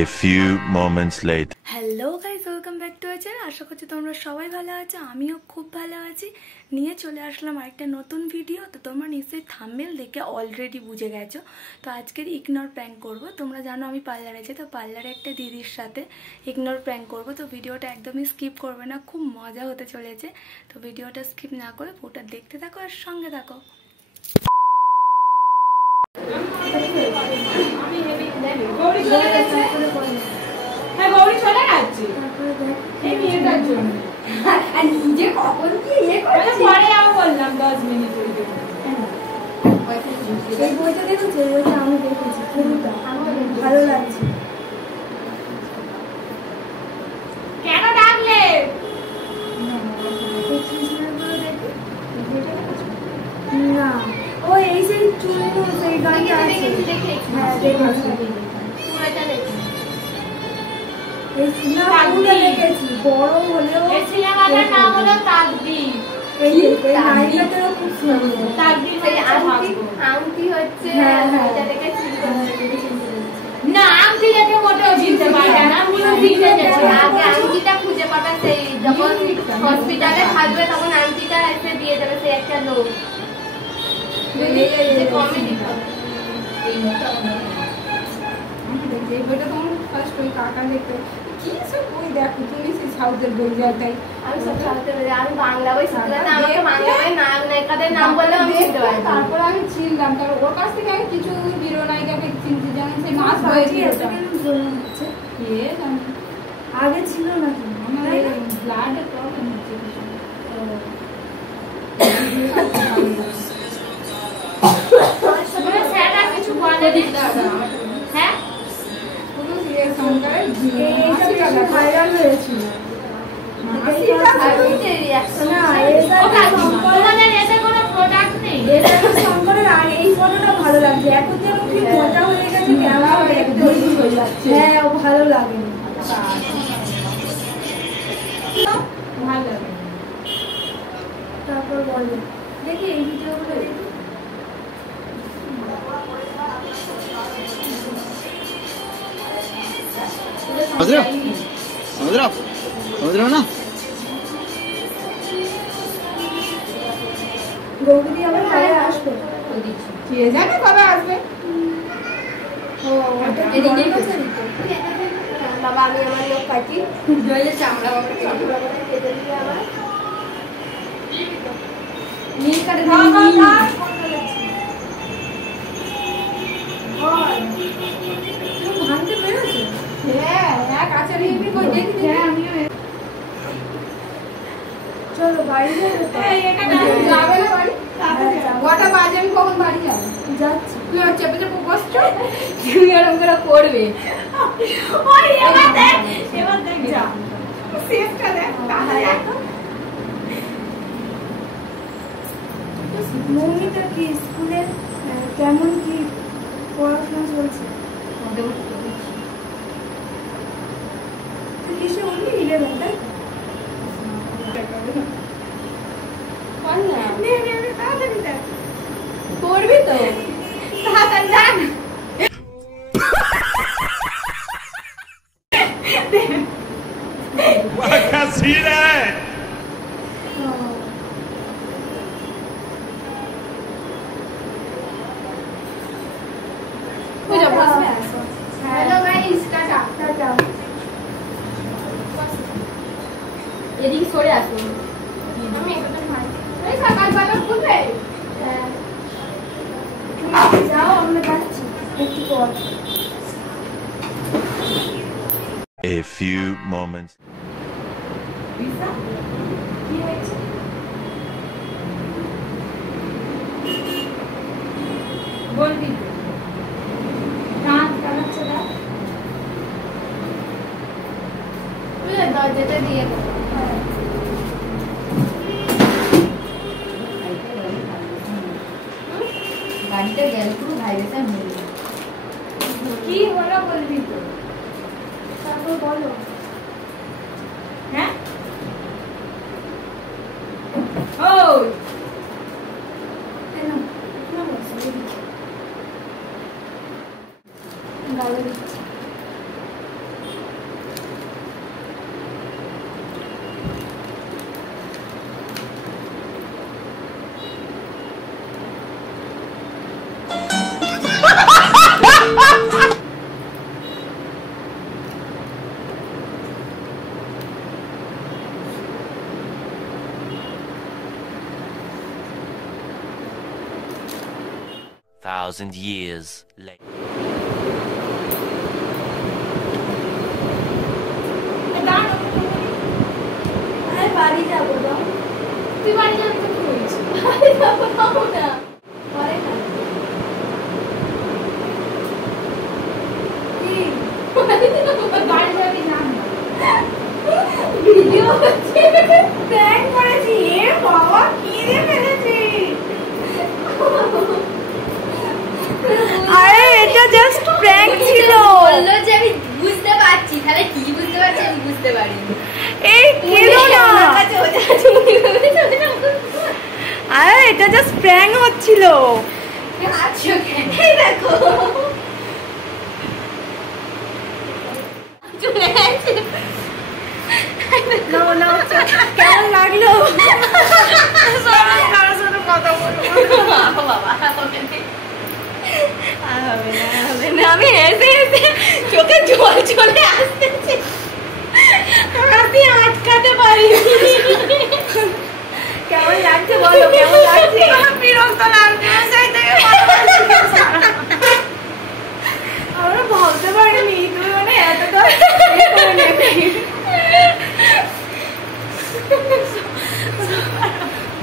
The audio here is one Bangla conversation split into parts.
A few moments later. Hello guys, welcome back to our channel. আশা করছি তোমরা সবাই ভালো আছো, আমিও খুব ভালো আছি। নিয়ে চলে আসলাম আরেকটা নতুন ভিডিও। তো তোমরা নিশ্চয়ই থাম্বনেল দেখে অলরেডি বুঝে গেছো। তো আজকের ইগনোর প্র্যাঙ্ক করব। তোমরা জানো আমি পার্লারে আছি, তো পার্লারে একটা দিদির সাথে ইগনোর প্র্যাঙ্ক করব। তো ভিডিওটা একদমই স্কিপ করবে না, খুব মজা হতে চলেছে। তো ভিডিওটা স্কিপ না করে পুরোটা দেখতে থাকো আর সঙ্গে থাকো। গৌরী চলে যাচ্ছে এই মেয়েটার জন্য। আর নিজে কখন কি পরে আমি বললাম 10 মিনিট এই বইটা দেখেছি, এই বইটা আমি দেখেছি, খুবই ভালো লাগছে। কেন ডাকলে? না, ও এই সেই চুল সেই গানটা আছে। হ্যাঁ দেখেছি, পুরোটা দেখি। এই সিনেমাটা দেখেছি, বড় হলেও এই সিনেমাটার নাম হলো তাকদীর। এই নায়িকাটাও খুব সুন্দর। তাকদীর সেই আংটি হচ্ছে, এটা দেখেছি না? আংটি দেখে মোটেও চিনতে পারবে না, মিউজিকটা দেখে আগে আংটিটা খুঁজে পাবে। সেই যখন হসপিটালে থাকবে তখন আংটিটা এসে দিয়ে দেবে সেই একটা লোক। এই কমেডি এই বইটা তোমার ফার্স্ট ওই কাকা দেখতে কি সব বই দেখো তুমি, সেই সাউথের বই যাও। তাই আমি সব সাউথের বই, আমি বাংলা বই শিখতে না, আমাকে বাংলা বই নায়ক নায়িকাদের নাম বললে আমি চিনতে পারি। তারপর আমি চিনলাম, কারণ ওর কাছ থেকে আমি কিছু হিরো নায়িকাকে চিনতে, যেমন সেই মাস বই দিয়েছে। কে জানি আগে ছিল নাকি, আমার ব্লাডের প্রবলেম হচ্ছে কিছু। স্যার কিছু বলে দিতে হবে। হ্যাঁ ভাইরাল হয়েছিল। শঙ্করের আর এই ফটোটা ভালো লাগছে, এখন যেন কি মজা হয়ে গেছে, হ্যাঁ ভালো লাগে। তারপর বলো, দেখি এই ভিডিওগুলো দেখি। समझ रहे हो ना? গৌরী আবার কবে আসবে? কে জানে কবে আসবে। এদিকে বাবা আমি আমার লোক কাটি জলে চামড়া কেটে দিয়ে আবার নীল কাটে ভাঙতে পেরেছে। হ্যাঁ কাছে নিয়ে কই দেখি। হ্যাঁ আমিও চলো বাড়ি যাবে না বাড়ি? কটা বাজে? আমি কখন বাড়ি যাবো? যাচ্ছি। তুই আর চেপে চেপে বসছো, তুমি এরকম করে করবে। এবার দেখ যা শেষটা দেখ। মৌমিতা কি স্কুলে কেমন কি পড়াশোনা চলছে? তুই কিসে উঠবি? 11 তাই? করবি তো তাড়াতাড়ি যান। क्या सीन है? Hello guys, tata tata. এদিকে সরে আসুন। আমি এখানে ভাই এই সকালবেলা খুলবে। যাও, আমরা যাচ্ছি একটু পর। A few moments. কি হয়েছে? বলবি রাত কাটাচ্ছে না? দরজাটা দিয়ে গাড়িটা গেল পুরো ভাইরাসের মূল্য। কি হলো বলবি তো? তারপর বলো। হ্যাঁ ও গালে দিচ্ছি। 2,000 years later. বাড়ি যাবো না, তুই বাড়ি যাবি তো কি হয়েছে? বাড়ি যাবো না পরে বাড়ি যাবি না ভিডিও হচ্ছে, প্র্যাঙ্ক করেছি। এ বাবা কি রে ফেলেছি। আরে এটা জাস্ট প্র্যাঙ্ক ছিল। বললো যে আমি বুঝতে পারছি, তাহলে কি বুঝতে পারছি আমি বুঝতে পারিনি। এই কেলো না, আরে এটা জাস্ট প্র্যাঙ্ক হচ্ছিল। এই দেখো কেমন লাগলো? আমি হেসে হেসে চোখে জল চলে আসতেছে, আমি আটকাতে পারি। কেমন লাগছে বলো, কেমন লাগছে? বিরক্ত লাগছে, সেই থেকে আমরা ভাবতে পারিনি তুমি মানে এতটা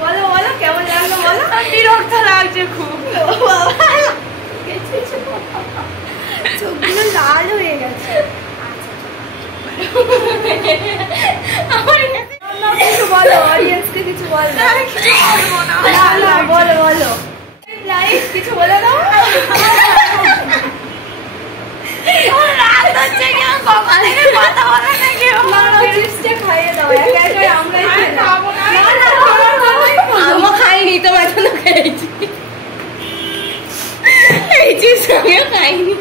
বলো বলো কেমন লাগলো বলো। বিরক্ত লাগছে খুব। চোখগুলো লাল হয়ে গেছে। কিছু বলো, অডিয়েন্সকে কিছু বলো। না না বলো বলো, লাইক কিছু বলে দাও। খাইয়ে দাও, একা একা আমরাই খাইনি তো, এখনো খেয়েছি। এই চিপস আমিও খাইনি।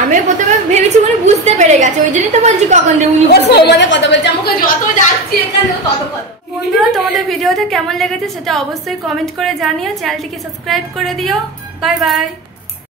আমি প্রথমে ভেবেছি মানে বুঝতে পেরে গেছে, ওই জন্যই তো বলছি কখন রে উনি মানে কথা বলছে, আমাকে যত যাচ্ছি এখানে তত কথা। বন্ধুরা তোমাদের ভিডিওটা কেমন লেগেছে সেটা অবশ্যই কমেন্ট করে জানিও, চ্যানেলটিকে সাবস্ক্রাইব করে দিও। Bye bye.